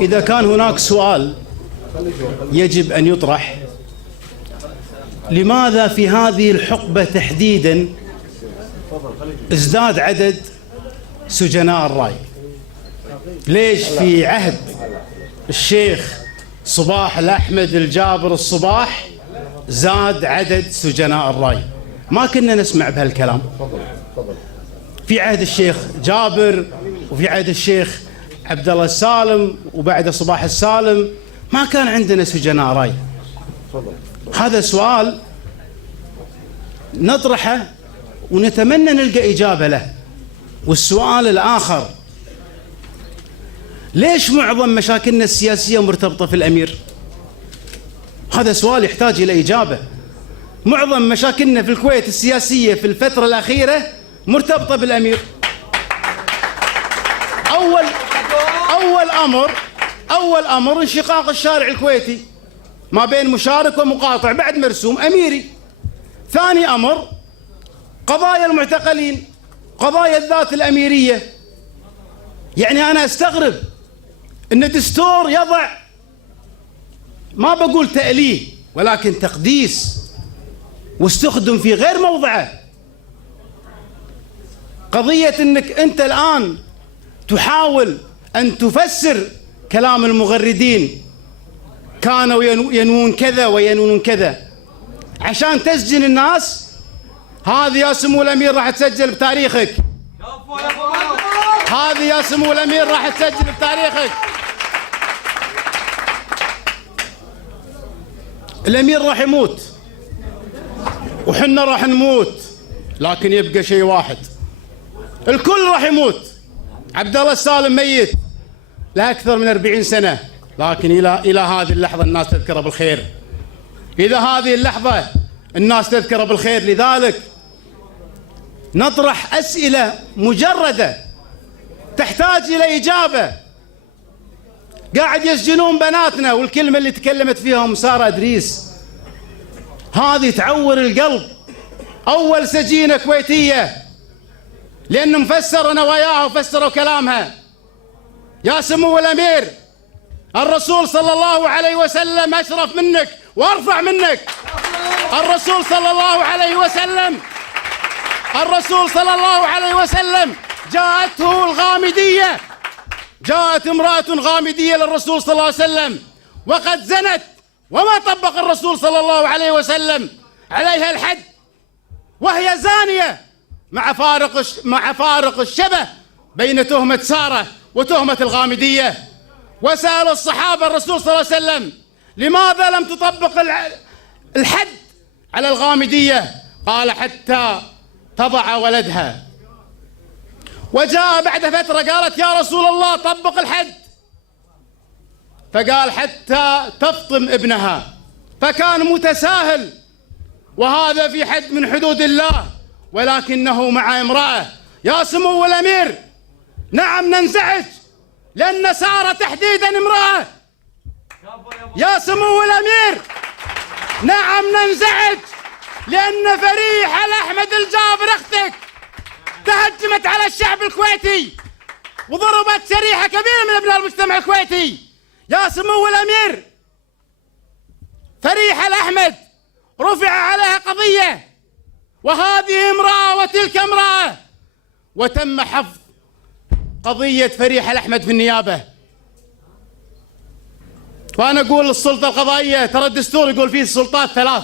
إذا كان هناك سؤال يجب أن يطرح: لماذا في هذه الحقبة تحديدا ازداد عدد سجناء الراي؟ ليش في عهد الشيخ صباح الأحمد الجابر الصباح زاد عدد سجناء الراي؟ ما كنا نسمع بهالكلام. في عهد الشيخ جابر وفي عهد الشيخ عبد الله السالم وبعد صباح السالم ما كان عندنا سجناء راي. هذا سؤال نطرحه ونتمنى نلقى إجابة له. والسؤال الآخر: ليش معظم مشاكلنا السياسية مرتبطة في الأمير؟ هذا سؤال يحتاج إلى إجابة. معظم مشاكلنا في الكويت السياسية في الفترة الأخيرة مرتبطة بالأمير. أول أمر انشقاق الشارع الكويتي ما بين مشارك ومقاطع بعد مرسوم أميري. ثاني أمر قضايا المعتقلين، قضايا الذات الأميرية. يعني أنا أستغرب أن الدستور يضع، ما بقول تأليه ولكن تقديس، واستخدم في غير موضعه. قضية أنك أنت الآن تحاول أن تفسر كلام المغردين، كانوا ينوون كذا وينوون كذا عشان تسجن الناس. هذه يا سمو الأمير راح تسجل بتاريخك. هذه يا سمو الأمير راح تسجل بتاريخك. الأمير راح يموت وحنا راح نموت، لكن يبقى شيء واحد: الكل راح يموت. عبد الله السالم ميت له أكثر من 40 سنة، لكن إلى هذه اللحظة الناس تذكره بالخير. إلى هذه اللحظة الناس تذكره بالخير. لذلك نطرح أسئلة مجردة تحتاج إلى إجابة. قاعد يسجنون بناتنا، والكلمة اللي تكلمت فيها سارة إدريس هذه تعور القلب. أول سجينة كويتية لأنهم فسروا نواياها وفسروا كلامها. يا سمو الأمير، الرسول صلى الله عليه وسلم أشرف منك وأرفع منك. الرسول صلى الله عليه وسلم جاءته الغامدية، جاءت امرأة غامدية للرسول صلى الله عليه وسلم وقد زنت، وما طبق الرسول صلى الله عليه وسلم عليها الحد وهي زانية، مع فارق الشبه بين تهمة سارة وتهمة الغامدية. وسأل الصحابة الرسول صلى الله عليه وسلم: لماذا لم تطبق الحد على الغامدية؟ قال: حتى تضع ولدها. وجاء بعد فترة قالت: يا رسول الله طبق الحد. فقال: حتى تفطم ابنها. فكان متساهل، وهذا في حد من حدود الله، ولكنه مع امرأة. يا سمو الأمير، نعم ننزعج لأن سارة تحديدا امرأة. يا سمو الأمير، نعم ننزعج لأن فريحة الأحمد الجابر أختك تهجمت على الشعب الكويتي وضربت شريحة كبيرة من أبناء المجتمع الكويتي. يا سمو الأمير، فريحة الأحمد رفع عليها قضية، وهذه امرأة وتلك امرأة، وتم حفظ قضية فريحة الأحمد في النيابة. وأنا أقول للسلطة القضائية، ترى الدستور يقول فيه السلطات ثلاث: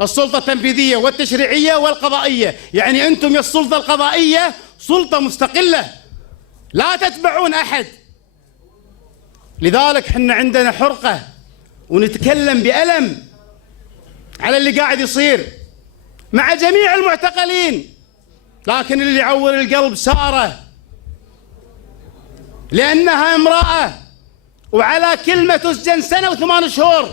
السلطة التنفيذية والتشريعية والقضائية. يعني أنتم يا السلطة القضائية سلطة مستقلة لا تتبعون أحد. لذلك حنا عندنا حرقة ونتكلم بألم على اللي قاعد يصير مع جميع المعتقلين. لكن اللي يعور القلب سارة، لأنها امرأة وعلى كلمة تسجن 1 سنة و8 شهور.